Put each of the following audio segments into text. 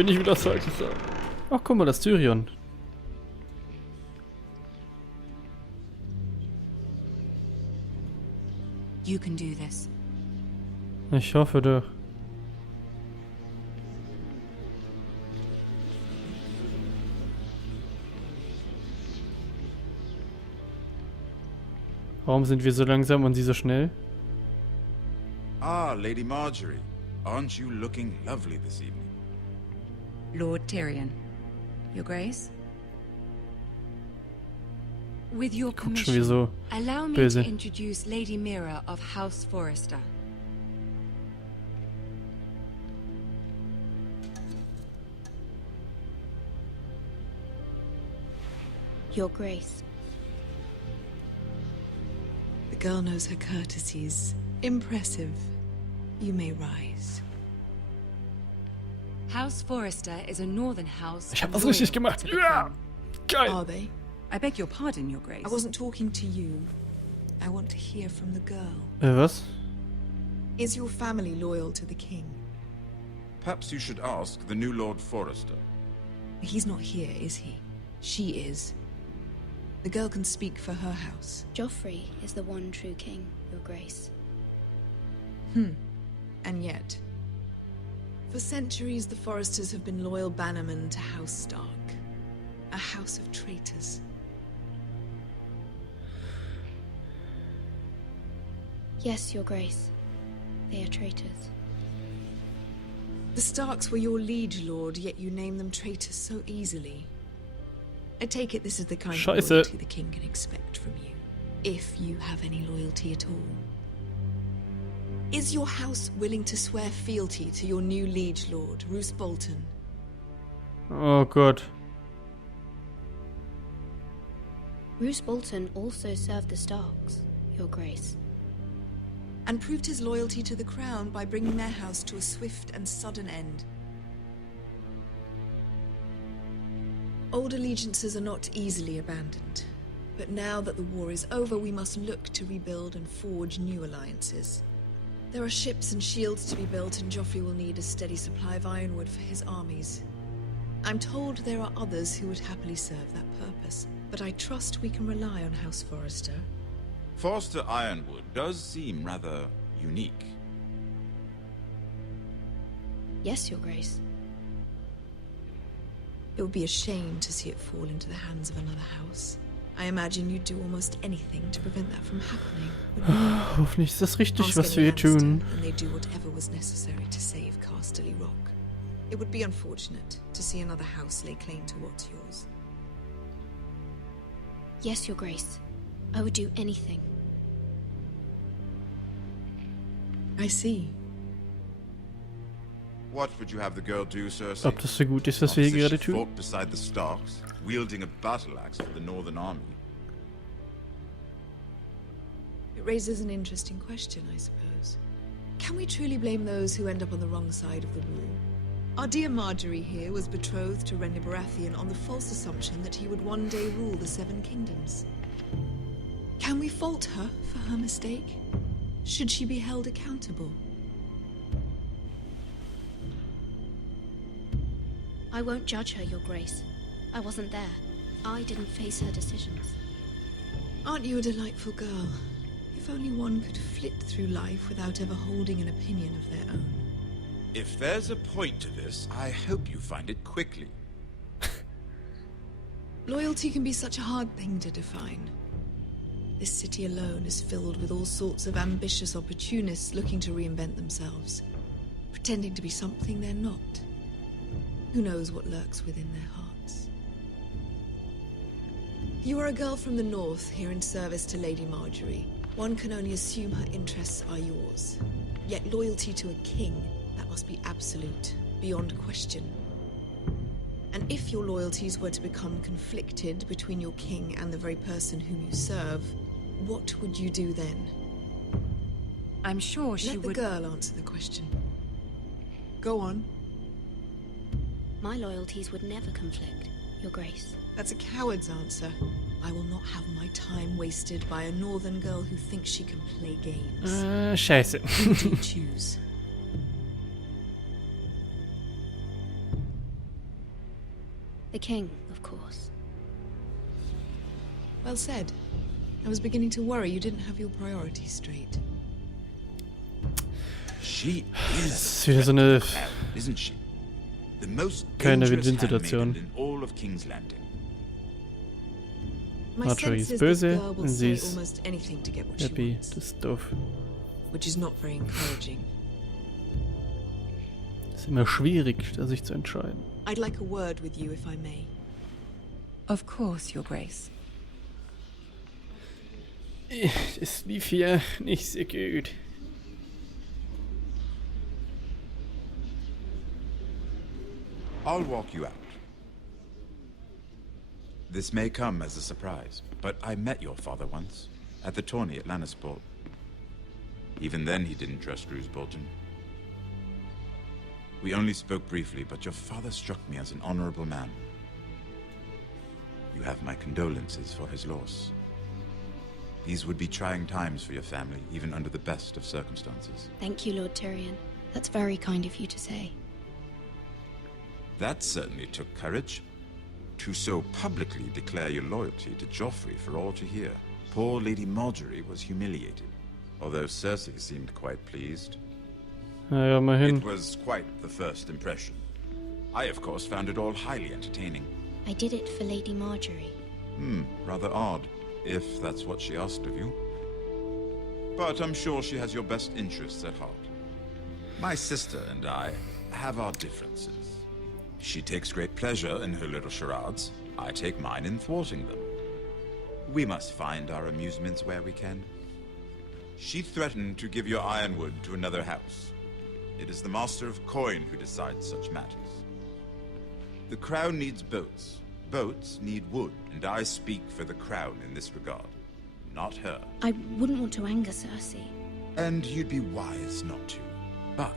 wenn ich wieder Seite sage. Ach, guck mal, das Tyrion. You can do this. Ich hoffe doch. Warum sind wir so langsam und sie so schnell? Ah, Lady Marjorie. Aren't you looking lovely this evening? Lord Tyrion. Your Grace? With your Guckt schon wie permission, so allow me böse. to introduce Lady Mira of House Forrester. Your Grace. The girl knows her courtesies. Impressive. You may rise. House Forrester is a northern house. Ich hab das loyal richtig gemacht. to the Ja! crown. Geil! Are they? I beg your pardon, Your Grace. I wasn't talking to you. I want to hear from the girl. Was? Is your family loyal to the king? Perhaps you should ask the new Lord Forrester. He's not here, is he? She is. The girl can speak for her house. Joffrey is the one true king, Your Grace. And yet, for centuries the Forresters have been loyal bannermen to House Stark. A house of traitors. Yes, Your Grace. They are traitors. The Starks were your liege lord, yet you name them traitors so easily. I take it this is the kind of Scheiße. loyalty the king can expect from you, if you have any loyalty at all. Is your house willing to swear fealty to your new liege lord, Roose Bolton? Oh Gott. Roose Bolton also served the Starks, Your Grace. And proved his loyalty to the crown by bringing their house to a swift and sudden end. Old allegiances are not easily abandoned, but now that the war is over, we must look to rebuild and forge new alliances. There are ships and shields to be built, and Joffrey will need a steady supply of ironwood for his armies. I'm told there are others who would happily serve that purpose, but I trust we can rely on House Forrester. Forrester Ironwood does seem rather unique. Yes, Your Grace. It would be a shame to see it fall into the hands of another house. I imagine you'd do almost anything to prevent that from happening. Hoffentlich ist das richtig, Ask was any wir hier tun. Lannister, and they do whatever was necessary to save Casterly Rock. It would be unfortunate to see another house lay claim to what's yours. Yes, Your Grace. I would do anything. I see. What would you have the girl do, Cersei? Ob das so gut ist, was Not wir as hier if gerade she tun? fought beside the Starks, wielding a battle axe for the Northern Army. It raises an interesting question, I suppose. Can we truly blame those who end up on the wrong side of the war? Our dear Marjorie here was betrothed to Renly Baratheon on the false assumption that he would one day rule the Seven Kingdoms. Can we fault her for her mistake? Should she be held accountable? I won't judge her, Your Grace. I wasn't there. I didn't face her decisions. Aren't you a delightful girl? If only one could flit through life without ever holding an opinion of their own. If there's a point to this, I hope you find it quickly. Loyalty can be such a hard thing to define. This city alone is filled with all sorts of ambitious opportunists looking to reinvent themselves, pretending to be something they're not. Who knows what lurks within their hearts? You are a girl from the north, here in service to Lady Marjorie. One can only assume her interests are yours. Yet loyalty to a king, that must be absolute, beyond question. And if your loyalties were to become conflicted between your king and the very person whom you serve, what would you do then? I'm sure she Let the would. girl answer the question. Go on. My loyalties would never conflict, Your Grace. That's a coward's answer. I will not have my time wasted by a northern girl who thinks she can play games. Scheiße. Who do you choose? king, of course. Well said. I was beginning to worry you didn't have your priorities straight. She Das is ist wieder so eine isn't she? The most keine dangerous Win-Win-Situation. handmaiden in all of King's Landing. My Marjorie sense ist is this böse girl will und sie say ist almost anything to get what she happy. wants, Das ist doof. which is not very encouraging. Das ist immer schwierig, da sich zu entscheiden. I'd like a word with you, if I may. Of course, Your Grace. Das lief hier nicht sehr gut. I'll walk you out. This may come as a surprise, but I met your father once, at the tourney at Lannisport. Even then he didn't trust Roose Bolton. We only spoke briefly, but your father struck me as an honorable man. You have my condolences for his loss. These would be trying times for your family, even under the best of circumstances. Thank you, Lord Tyrion. That's very kind of you to say. That certainly took courage. To so publicly declare your loyalty to Joffrey for all to hear. Poor Lady Marjorie was humiliated, although Cersei seemed quite pleased. Naja, immerhin. It was quite the first impression. I, of course, found it all highly entertaining. I did it for Lady Marjorie. Rather odd, if that's what she asked of you. But I'm sure she has your best interests at heart. My sister and I have our differences. She takes great pleasure in her little charades. I take mine in thwarting them. We must find our amusements where we can. She threatened to give your ironwood to another house. It is the Master of Coin who decides such matters. The crown needs boats. Boats need wood, and I speak for the crown in this regard, not her. I wouldn't want to anger Cersei. And you'd be wise not to. But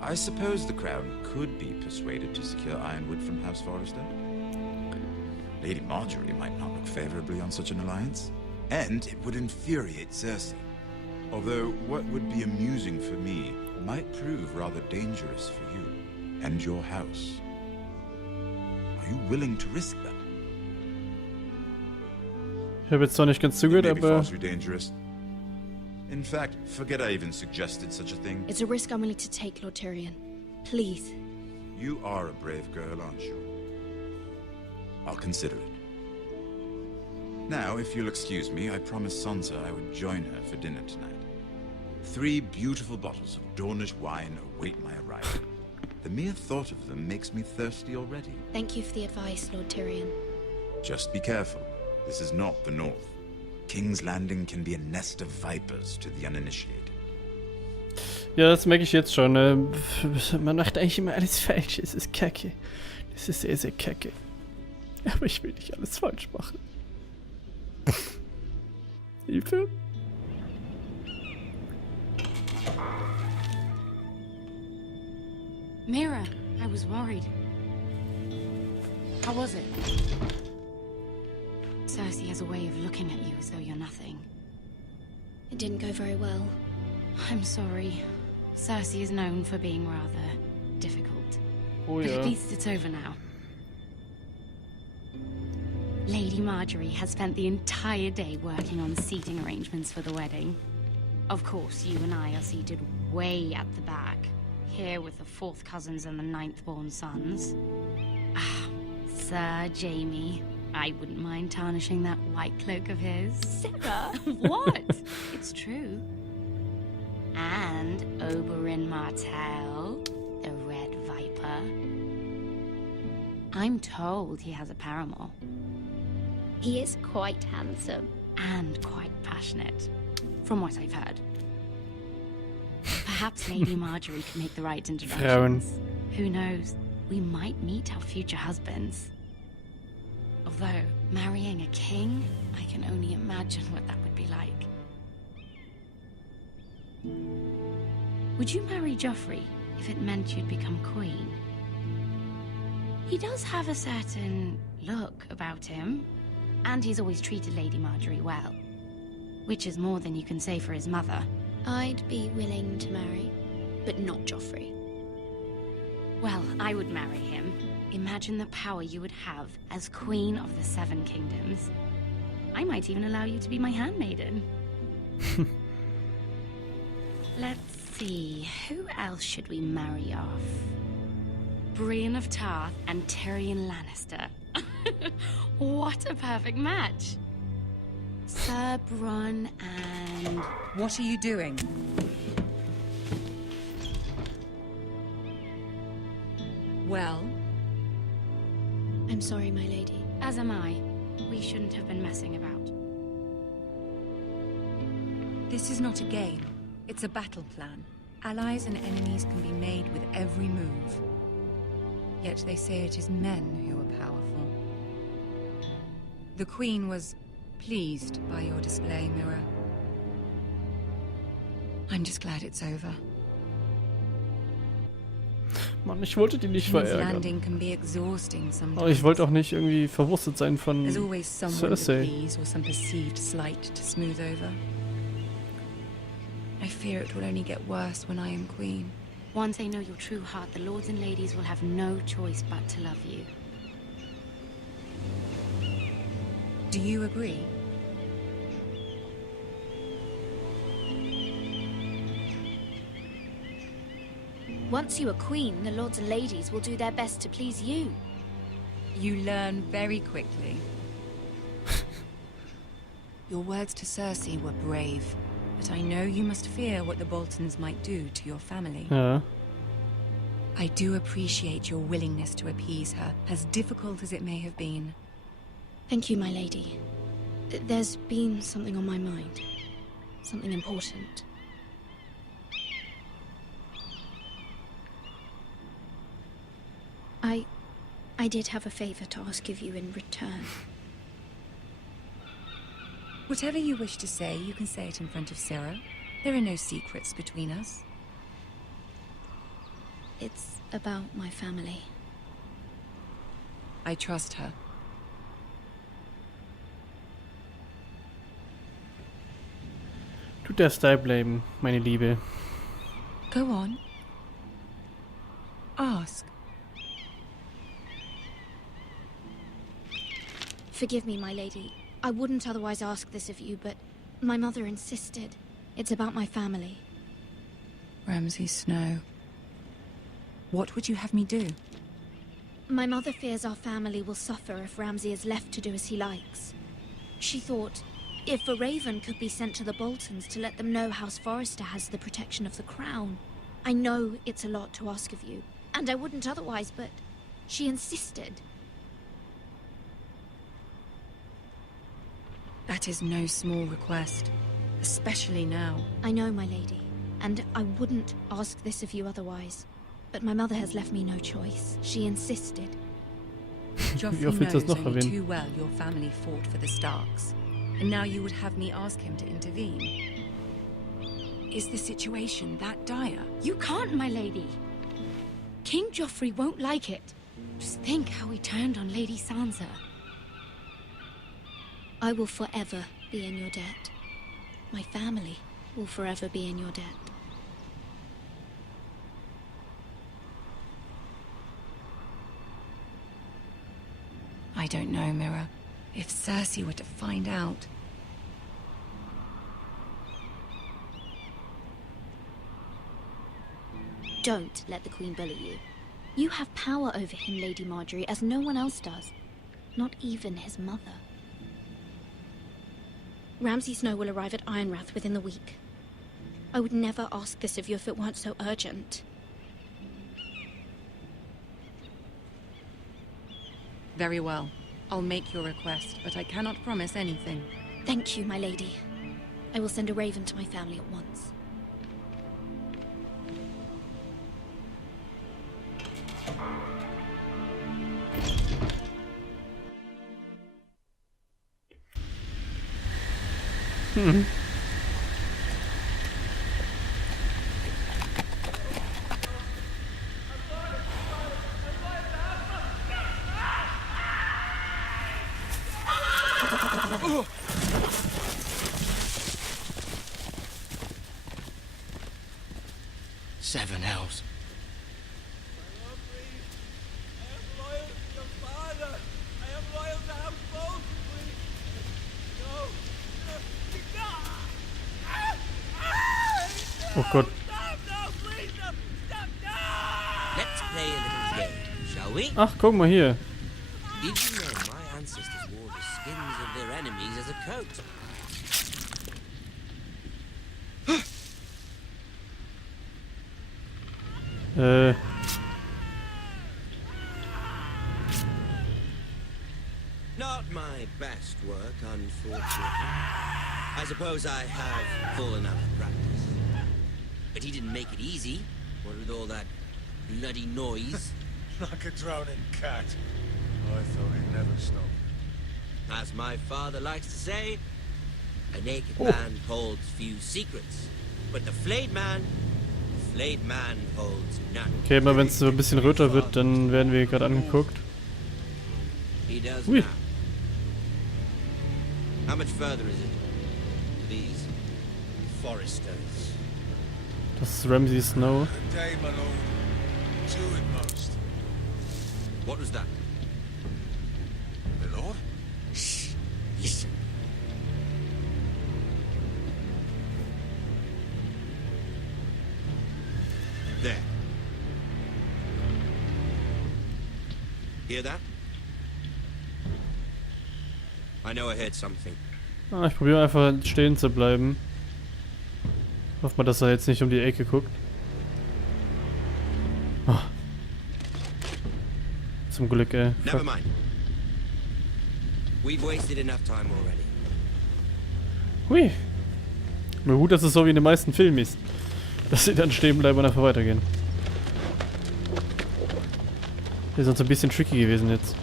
I suppose the crown could be persuaded to secure ironwood from House Forrester. Lady Marjorie might not look favorably on such an alliance, and it would infuriate Cersei. Although what would be amusing for me might prove rather dangerous for you and your house. Are you willing to risk that? Ich habe jetzt zwar nicht ganz It zugehört, may be aber falsely dangerous. In fact, forget I even suggested such a thing. It's a risk I'm willing to take, Lord Tyrion. Please. You are a brave girl, aren't you? I'll consider it. Now, if you'll excuse me, I promised Sansa I would join her for dinner tonight. 3 beautiful bottles of Dornish wine await my arrival. The mere thought of them makes me thirsty already. Thank you for the advice, Lord Tyrion. Just be careful. This is not the North. King's Landing can be a nest of vipers to the uninitiated. ja, das merke ich jetzt schon. Man macht eigentlich immer alles falsch. Es ist kacke. Es ist sehr, sehr kacke. Aber ich will nicht alles falsch machen. Hilfe? Mira, I was worried. How was it? Cersei has a way of looking at you as though you're nothing. It didn't go very well. I'm sorry. Cersei is known for being rather difficult. Oh But ja. at least it's over now. Lady Marjorie has spent the entire day working on seating arrangements for the wedding. Of course, you and I are seated way at the back, here with the 4th cousins and the 9th-born sons. Ah, Sir Jaime. I wouldn't mind tarnishing that white cloak of his. Sarah! What? It's true. And Oberyn Martell, the Red Viper. I'm told he has a paramour. He is quite handsome. And quite passionate, from what I've heard. Perhaps Lady Marjorie can make the right introductions. Who knows? We might meet our future husbands. Although, marrying a king, I can only imagine what that would be like. Would you marry Joffrey if it meant you'd become queen? He does have a certain look about him, and he's always treated Lady Marjorie well. Which is more than you can say for his mother. I'd be willing to marry, but not Joffrey. Well, I would marry him. Imagine the power you would have as Queen of the Seven Kingdoms. I might even allow you to be my handmaiden. Let's see, who else should we marry off? Brienne of Tarth and Tyrion Lannister. What a perfect match. Sir Bronn and... What are you doing? Well? I'm sorry, my lady. As am I. We shouldn't have been messing about. This is not a game. It's a battle plan. Allies and enemies can be made with every move. Yet they say it is men who are powerful. The Queen was pleased by your display, Mirror. I'm just glad it's over. Mann, ich wollte die nicht King's verärgern. Landing can be exhausting sometimes. Aber ich wollte auch nicht irgendwie verwurstet sein von There's always someone to Cersei. please or some perceived slight to smooth over. I fear it will only get worse when I am queen. Once they know your true heart, the lords and ladies will have no choice but to love you. Do you agree? Once you are queen, the lords and ladies will do their best to please you. You learn very quickly. Your words to Cersei were brave, but I know you must fear what the Boltons might do to your family. Ja. I do appreciate your willingness to appease her, as difficult as it may have been. Thank you, my lady. There's been something on my mind. Something important. I did have a favor to ask of you in return. Whatever you wish to say, you can say it in front of Sarah. There are no secrets between us. It's about my family. I trust her. Du darfst da bleiben, meine Liebe. Go on. Ask. Forgive me, my lady. I wouldn't otherwise ask this of you, but my mother insisted. It's about my family. Ramsay Snow. What would you have me do? My mother fears our family will suffer if Ramsay is left to do as he likes. She thought, if a raven could be sent to the Boltons to let them know House Forrester has the protection of the crown. I know it's a lot to ask of you, and I wouldn't otherwise, but she insisted. That is no small request, especially now. I know, my lady, and I wouldn't ask this of you otherwise. But my mother has left me no choice. She insisted. Joffrey oft willst du das knows noch only erwähnen? too well your family fought for the Starks, and now you would have me ask him to intervene. Is the situation that dire? You can't, my lady. King Joffrey won't like it. Just think how he turned on Lady Sansa. I will forever be in your debt. My family will forever be in your debt. I don't know, Mirror. If Cersei were to find out... Don't let the Queen bully you. You have power over him, Lady Marjorie, as no one else does. Not even his mother. Ramsay Snow will arrive at Ironrath within the week. I would never ask this of you if it weren't so urgent. Very well. I'll make your request, but I cannot promise anything. Thank you, my lady. I will send a raven to my family at once. Seven hells. Oh Gott. Let's play a little game, shall we? Ach, guck mal hier. Did you know my ancestors wore the skins of their enemies as a coat? Not my best work, unfortunately. I suppose I have fallen out of practice. But he didn't make it easy. What with all that bloody noise? Like a drowning cat. I thought he'd never stop. As my father likes to say, a naked man holds few secrets. But the flayed man holds none. Okay, immer wenn es so ein bisschen röter wird, dann werden wir gerade angeguckt. He does Ui. now. How much further is it to these foresters? Das ist Ramsay Snow. A day, my lord. Two at most. What was that? My lord? Shh. Listen. There. Hear that? I know I heard something. Ah, ich probiere einfach stehen zu bleiben. Hoffe mal, dass er jetzt nicht um die Ecke guckt. Oh. Zum Glück, ey. Never mind. We've wasted enough time already. Hui. Nur gut, dass es so wie in den meisten Filmen ist. Dass sie dann stehen bleiben und einfach weitergehen. Das ist sonst ein bisschen tricky gewesen jetzt.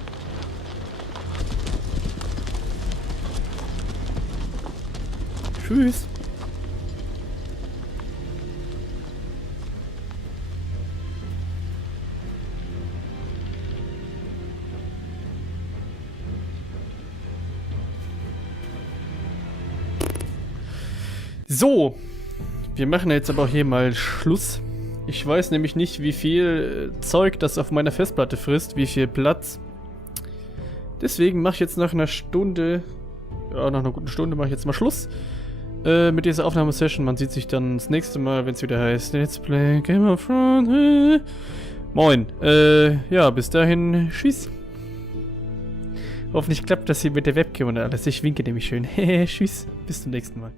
Tschüss. So, wir machen jetzt aber auch hier mal Schluss. Ich weiß nämlich nicht, wie viel Zeug das auf meiner Festplatte frisst, wie viel Platz. Deswegen mache ich jetzt nach einer Stunde, ja, nach einer guten Stunde mache ich jetzt mal Schluss mit dieser Aufnahmesession. Man sieht sich dann das nächste Mal, wenn es wieder heißt Let's Play Game of Thrones. Moin. Ja, bis dahin, tschüss. Hoffentlich klappt das hier mit der Webcam und alles. Ich winke nämlich schön. Tschüss, bis zum nächsten Mal.